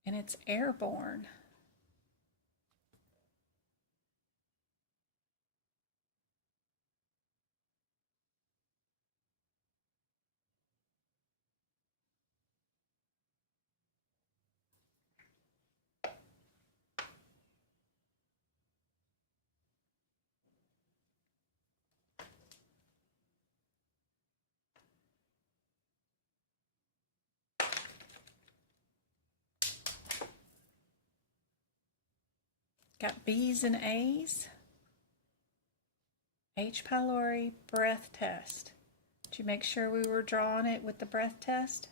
And it's airborne. Got B's and A's. H. pylori breath test. Did you make sure we were drawing it with the breath test?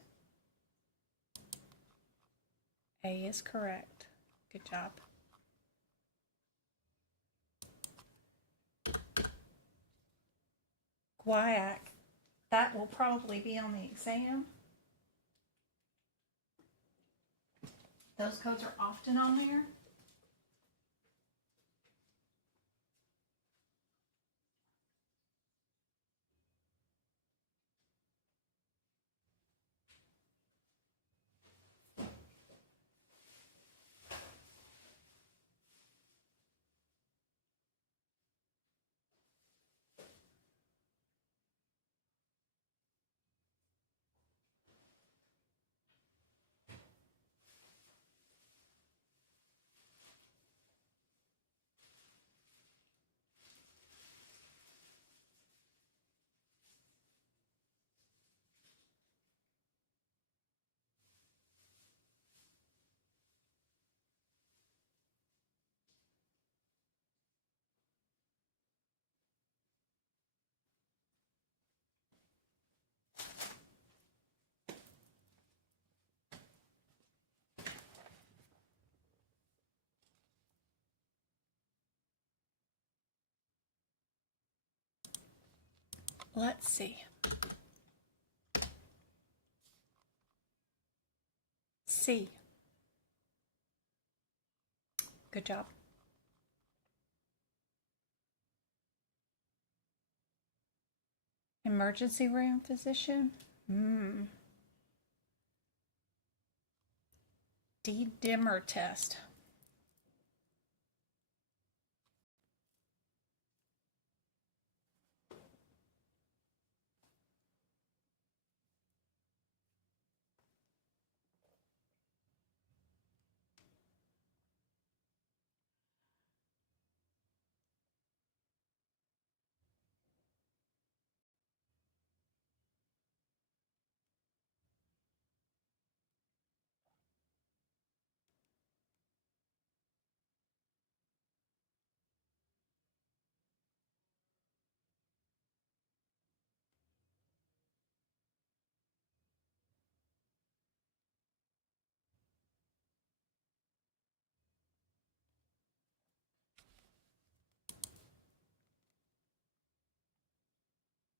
A is correct. Good job. Guaiac. That will probably be on the exam. Those codes are often on there. Let's see. C. Good job. Emergency room physician. D-dimmer test.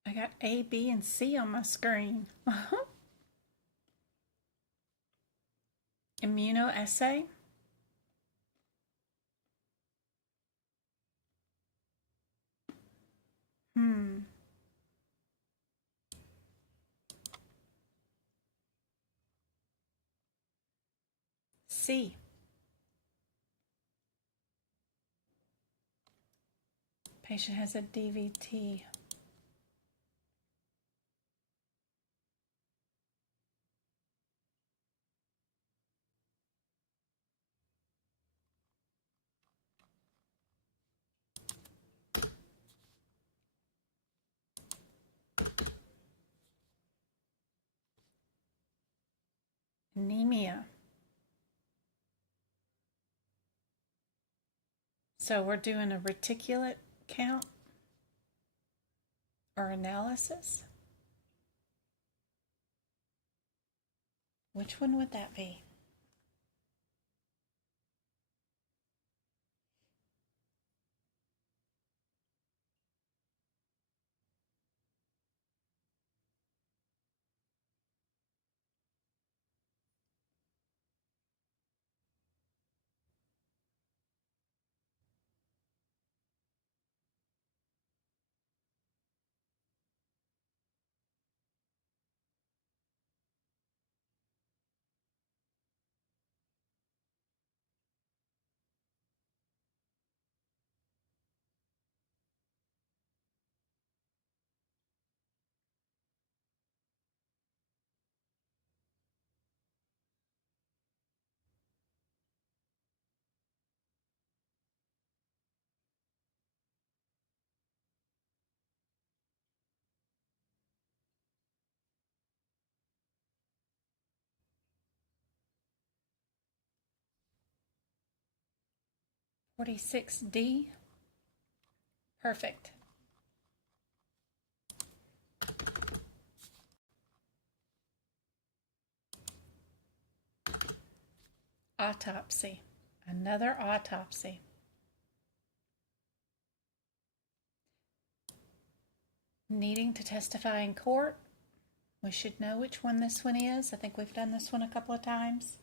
I got A, B, and C on my screen. Immunoassay. C. Patient has a DVT. Anemia. So we're doing a reticulate count or analysis. Which one would that be? D. Perfect. Autopsy. Another autopsy. Needing to testify in court. We should know which one this one is. I think we've done this one a couple of times.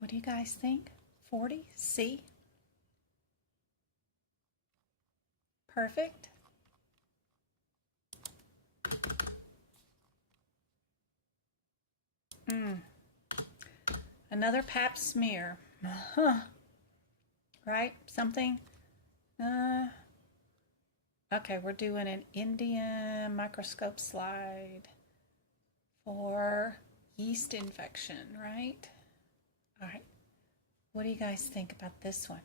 What do you guys think? 40? C? Perfect. Another pap smear. Right? Something? Okay, we're doing an Indian microscope slide for yeast infection, right? All right. What do you guys think about this one?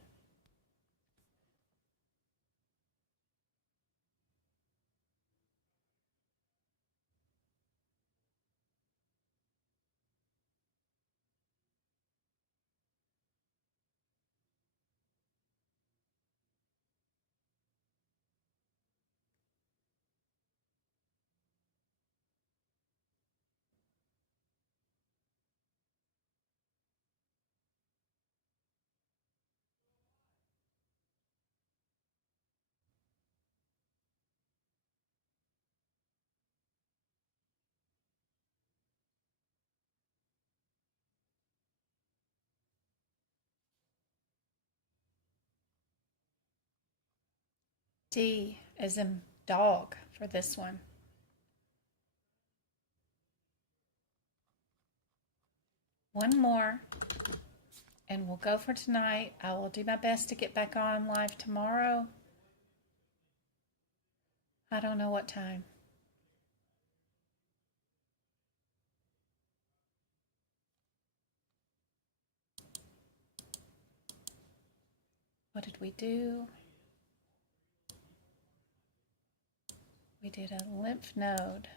D as in dog for this one. One more, and we'll go for tonight. I will do my best to get back on live tomorrow. I don't know what time. What did we do? We did a lymph node.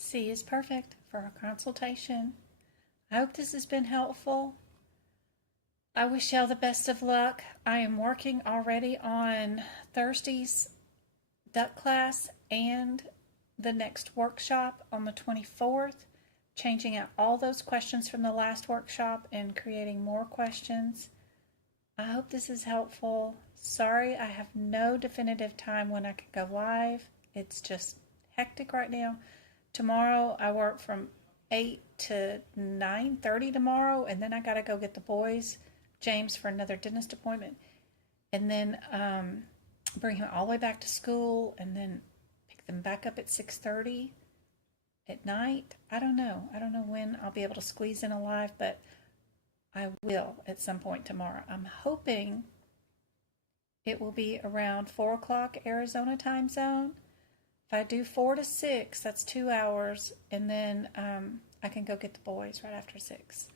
C is perfect for our consultation. I hope this has been helpful. I wish y'all the best of luck. I am working already on Thursday's duck class and the next workshop on the 24th, changing out all those questions from the last workshop and creating more questions. I hope this is helpful. Sorry, I have no definitive time when I can go live. It's just hectic right now. Tomorrow I work from 8 to 9:30 tomorrow, and then I got to go get the boys, James, for another dentist appointment, and then bring him all the way back to school, and then pick them back up at 6:30 at night. I don't know when I'll be able to squeeze in a live, but I will at some point tomorrow. I'm hoping it will be around 4 o'clock Arizona time zone. If I do 4 to 6, that's 2 hours, and then I can go get the boys right after 6.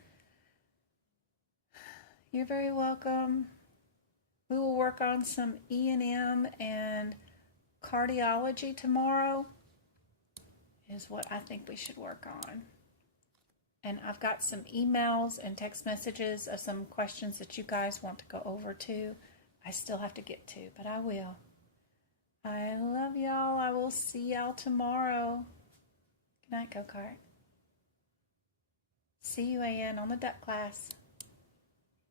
You're very welcome. We will work on some E&M and cardiology tomorrow is what I think we should work on. And I've got some emails and text messages of some questions that you guys want to go over too. I still have to get to, but I will. I love y'all. I will see y'all tomorrow. Good night, Go-Kart. See you, AN, on the duck class.